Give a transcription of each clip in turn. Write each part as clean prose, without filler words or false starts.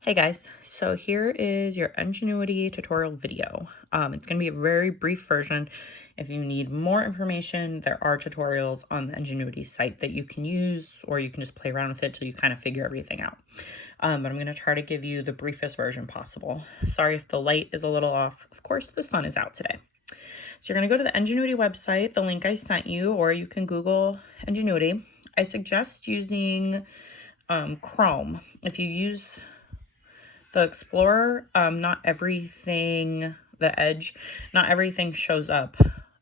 Hey guys, so here is your Edgenuity tutorial video. It's going to be a very brief version. If you need more information, there are tutorials on the Edgenuity site that you can use, or you can just play around with it till you kind of figure everything out. But I'm going to try to give you the briefest version possible. Sorry if the light is a little off. Of course, the sun is out today. So you're going to go to the Edgenuity website, the link I sent you, or you can Google Edgenuity. I suggest using Chrome. If you use the Explorer, not everything, the Edge, not everything shows up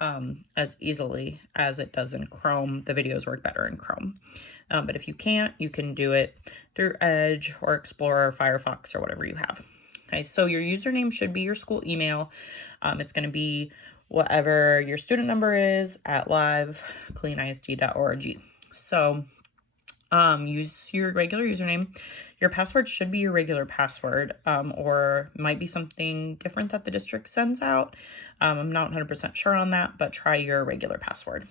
as easily as it does in Chrome. The videos work better in Chrome. But if you can't, you can do it through Edge or Explorer or Firefox or whatever you have. Okay, so your username should be your school email. It's going to be whatever your student number is at live.cleanisd.org. So use your regular username. Your password should be your regular password, or might be something different that the district sends out. I'm not 100% sure on that, but try your regular password.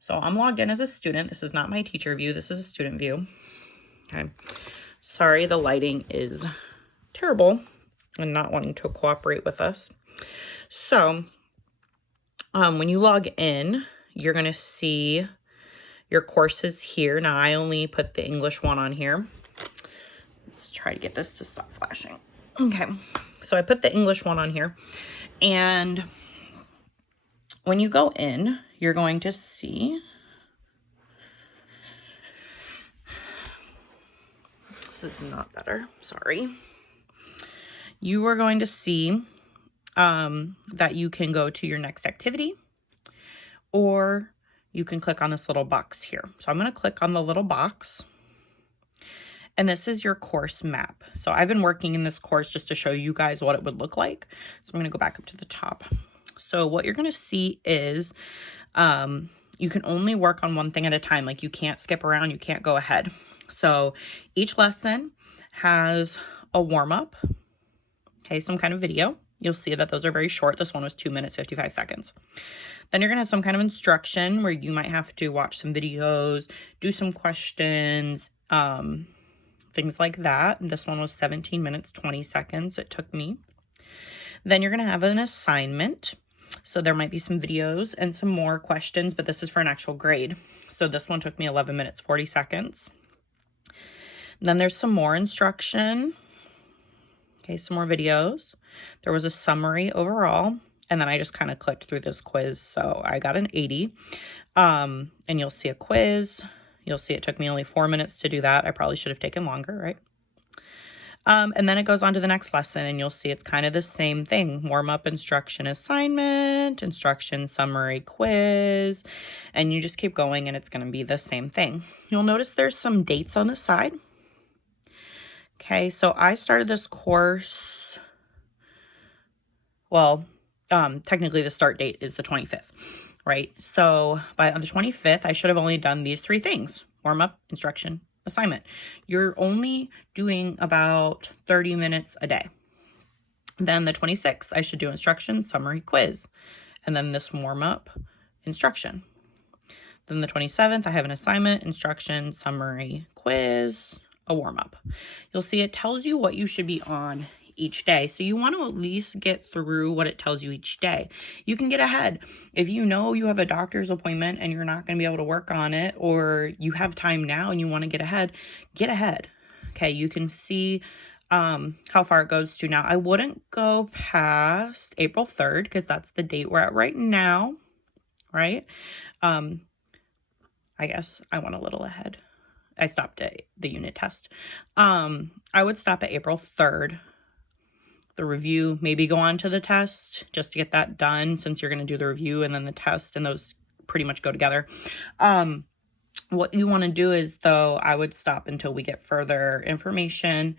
So I'm logged in as a student. This is not my teacher view. This is a student view. Okay. Sorry, the lighting is terrible and not wanting to cooperate with us. So when you log in, you're going to see your courses here. Now, I only put the English one on here. Let's try to get this to stop flashing. Okay, so I put the English one on here. And when you go in, you're going to see, this is not better, sorry. You are going to see that you can go to your next activity, or you can click on this little box here. So I'm going to click on the little box, and this is your course map. So I've been working in this course just to show you guys what it would look like. So I'm going to go back up to the top. So what you're going to see is you can only work on one thing at a time. Like, you can't skip around, you can't go ahead. So each lesson has a warm-up, okay, some kind of video. You'll see that those are very short. This one was 2 minutes, 55 seconds. Then you're going to have some kind of instruction where you might have to watch some videos, do some questions, things like that. And this one was 17 minutes, 20 seconds it took me. Then you're going to have an assignment. So there might be some videos and some more questions, but this is for an actual grade. So this one took me 11 minutes, 40 seconds. Then there's some more instruction. Okay, some more videos. There was a summary overall. And then I just kind of clicked through this quiz. So I got an 80. And you'll see a quiz. You'll see it took me only 4 minutes to do that. I probably should have taken longer, right? And then it goes on to the next lesson, and you'll see it's kind of the same thing. Warm-up, instruction, assignment, instruction, summary, quiz. And you just keep going, and it's going to be the same thing. You'll notice there's some dates on the side. Okay, so I started this course, well, technically the start date is the 25th, right? So on the 25th, I should have only done these 3 things: warm up, instruction, assignment. You're only doing about 30 minutes a day. Then the 26th, I should do instruction, summary, quiz, and then this warm up, instruction. Then the 27th, I have an assignment, instruction, summary, quiz, a warm up. You'll see it tells you what you should be on each day. So you want to at least get through what it tells you each day. You can get ahead. If you know you have a doctor's appointment and you're not going to be able to work on it, or you have time now and you want to get ahead, get ahead. Okay, you can see how far it goes to now. I wouldn't go past April 3rd because that's the date we're at right now, right? I guess I went a little ahead. I stopped at the unit test. I would stop at April 3rd. The review, maybe go on to the test just to get that done, since you're going to do the review and then the test, and those pretty much go together. What you want to do is, though, I would stop until we get further information.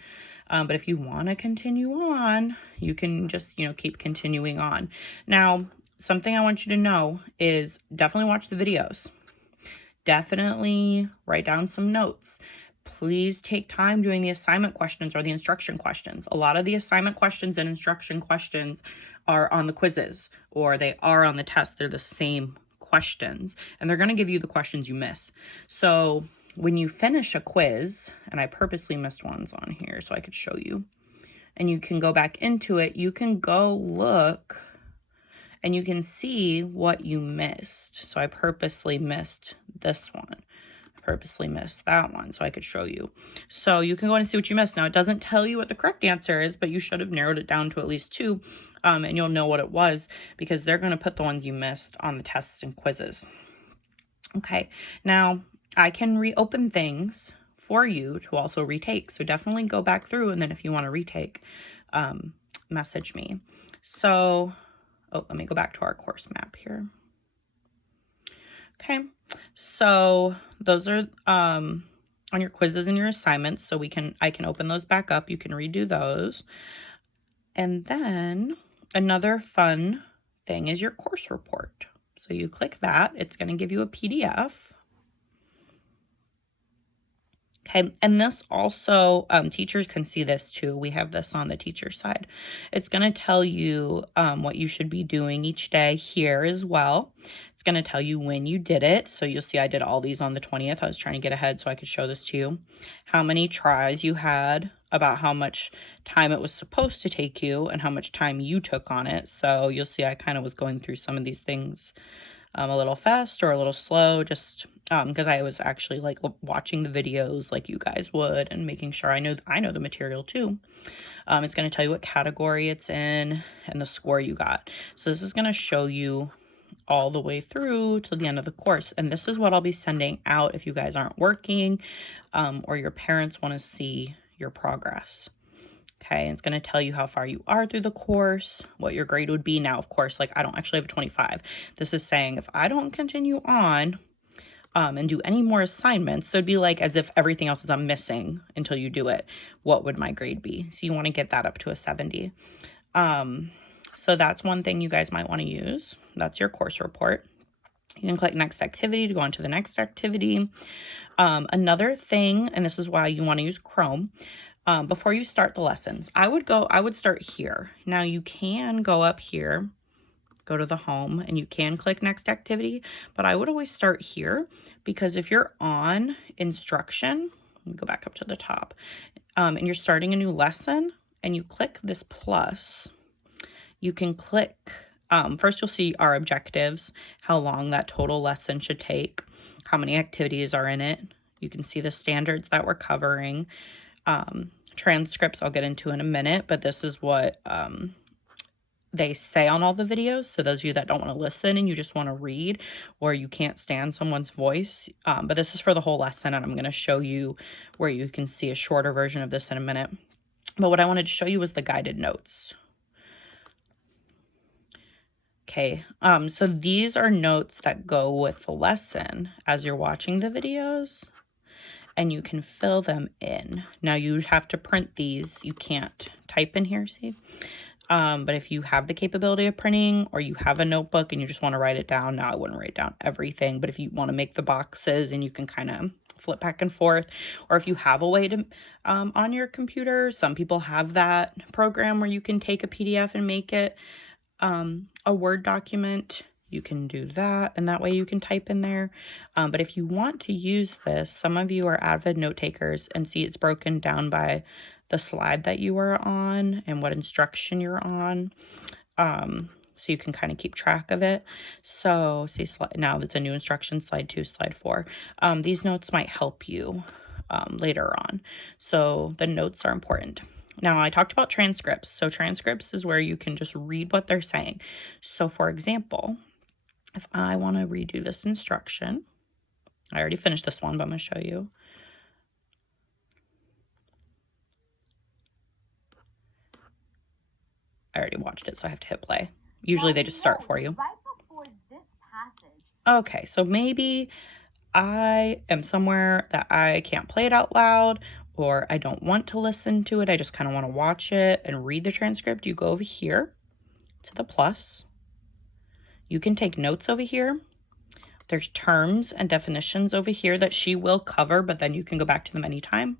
But if you want to continue on, you can just, keep continuing on. Now, something I want you to know is definitely watch the videos. Definitely write down some notes. Please take time doing the assignment questions or the instruction questions. A lot of the assignment questions and instruction questions are on the quizzes, or they are on the test. They're the same questions, and they're going to give you the questions you miss. So when you finish a quiz, and I purposely missed ones on here so I could show you, and you can go back into it, you can go look and you can see what you missed. So I purposely missed this one. I purposely missed that one so I could show you. So you can go and see what you missed. Now, it doesn't tell you what the correct answer is, but you should have narrowed it down to at least 2, and you'll know what it was because they're going to put the ones you missed on the tests and quizzes. Okay, now I can reopen things for you to also retake. So definitely go back through, and then if you want to retake, message me. So, oh, let me go back to our course map here. Okay, so those are on your quizzes and your assignments. So I can open those back up. You can redo those. And then another fun thing is your course report. So you click that. It's going to give you a PDF. Okay, and this also, teachers can see this too. We have this on the teacher side. It's going to tell you what you should be doing each day here as well. It's going to tell you when you did it. So you'll see I did all these on the 20th. I was trying to get ahead so I could show this to you. How many tries you had, about how much time it was supposed to take you, and how much time you took on it. So you'll see I kind of was going through some of these things a little fast or a little slow, just because I was actually like watching the videos like you guys would and making sure I know the material too. It's going to tell you what category it's in and the score you got. So this is going to show you all the way through to the end of the course. And this is what I'll be sending out if you guys aren't working or your parents want to see your progress. Okay, it's going to tell you how far you are through the course, what your grade would be. Now, of course, like I don't actually have a 25. This is saying if I don't continue on and do any more assignments, so it'd be like as if everything else is I'm missing until you do it, what would my grade be? So you want to get that up to a 70. So that's one thing you guys might want to use. That's your course report. You can click next activity to go on to the next activity. Another thing, and this is why you want to use Chrome, before you start the lessons, I would start here. Now you can go up here, go to the home, and you can click next activity, but I would always start here because if you're on instruction, let me go back up to the top, and you're starting a new lesson and you click this plus, you can click, first you'll see our objectives, how long that total lesson should take, how many activities are in it. You can see the standards that we're covering. Transcripts I'll get into in a minute, but this is what they say on all the videos. So those of you that don't want to listen and you just want to read, or you can't stand someone's voice, but this is for the whole lesson, and I'm going to show you where you can see a shorter version of this in a minute. But what I wanted to show you was the guided notes. Okay, so these are notes that go with the lesson as you're watching the videos, and you can fill them in. Now you have to print these. You can't type in here, see? But if you have the capability of printing, or you have a notebook and you just want to write it down, now I wouldn't write down everything, but if you want to make the boxes and you can kind of flip back and forth, or if you have a way to, on your computer, some people have that program where you can take a PDF and make it a Word document. You can do that, and that way you can type in there. But if you want to use this, some of you are avid note takers and see it's broken down by the slide that you are on and what instruction you're on. So you can kind of keep track of it. So see, now that's a new instruction, slide 2, slide 4. These notes might help you later on. So the notes are important. Now, I talked about transcripts. So transcripts is where you can just read what they're saying. So for example, if I want to redo this instruction, I already finished this one, but I'm going to show you. I already watched it, so I have to hit play. Usually they just start for you. Right before this passage. Okay, so maybe I am somewhere that I can't play it out loud, or I don't want to listen to it. I just kind of want to watch it and read the transcript. You go over here to the plus. You can take notes over here. There's terms and definitions over here that she will cover, but then you can go back to them anytime.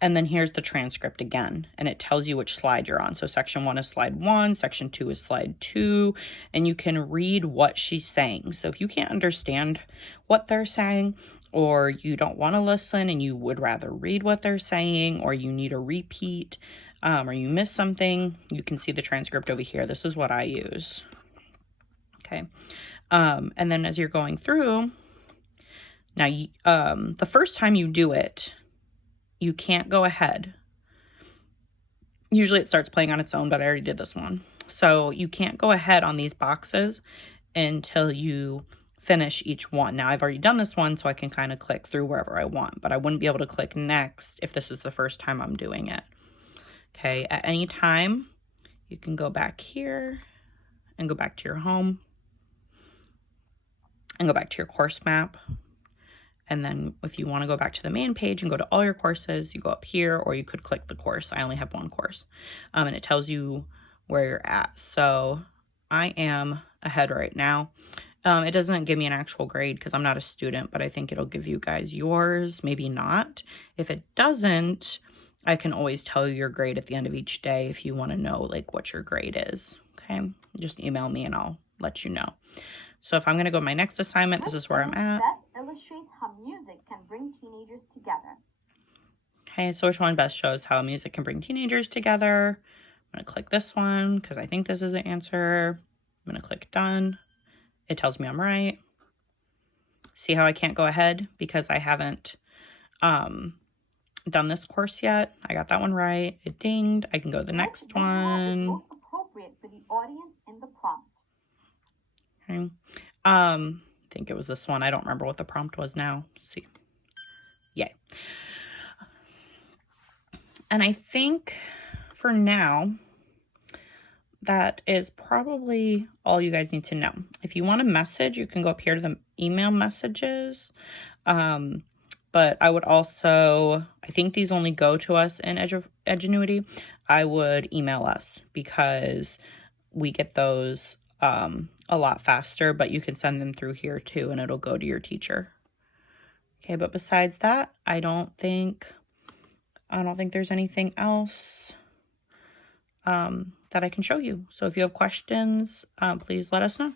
And then here's the transcript again, and it tells you which slide you're on. So section 1 is slide 1, section 2 is slide 2, and you can read what she's saying. So if you can't understand what they're saying, or you don't want to listen and you would rather read what they're saying, or you need a repeat, or you miss something, you can see the transcript over here. This is what I use. Okay. And then as you're going through, now, the first time you do it, you can't go ahead. Usually it starts playing on its own, but I already did this one. So you can't go ahead on these boxes until you finish each one. Now I've already done this one, so I can kind of click through wherever I want, but I wouldn't be able to click next if this is the first time I'm doing it. Okay, at any time, you can go back here and go back to your home and go back to your course map. And then if you want to go back to the main page and go to all your courses, you go up here, or you could click the course. I only have one course, and it tells you where you're at. So I am ahead right now. It doesn't give me an actual grade because I'm not a student, but I think it'll give you guys yours, maybe not. If it doesn't, I can always tell you your grade at the end of each day if you want to know like what your grade is. Okay, just email me and I'll let you know. So if I'm going to go to my next assignment, this is where I'm at. Best illustrates how music can bring teenagers together. Okay, so which one best shows how music can bring teenagers together? I'm going to click this one because I think this is the answer. I'm going to click done. It tells me I'm right. See how I can't go ahead because I haven't done this course yet. I got that one right. It dinged. I can go to the next one. Most appropriate for the audience in the prompt. Okay. I think it was this one. I don't remember what the prompt was now. Let's see. Yay. And I think for now, that is probably all you guys need to know. If you want a message, you can go up here to the email messages. But I would also, I think these only go to us in Edgenuity. I would email us because we get those a lot faster, but you can send them through here too, and it'll go to your teacher. Okay, but besides that, I don't think there's anything else that I can show you. So if you have questions, please let us know.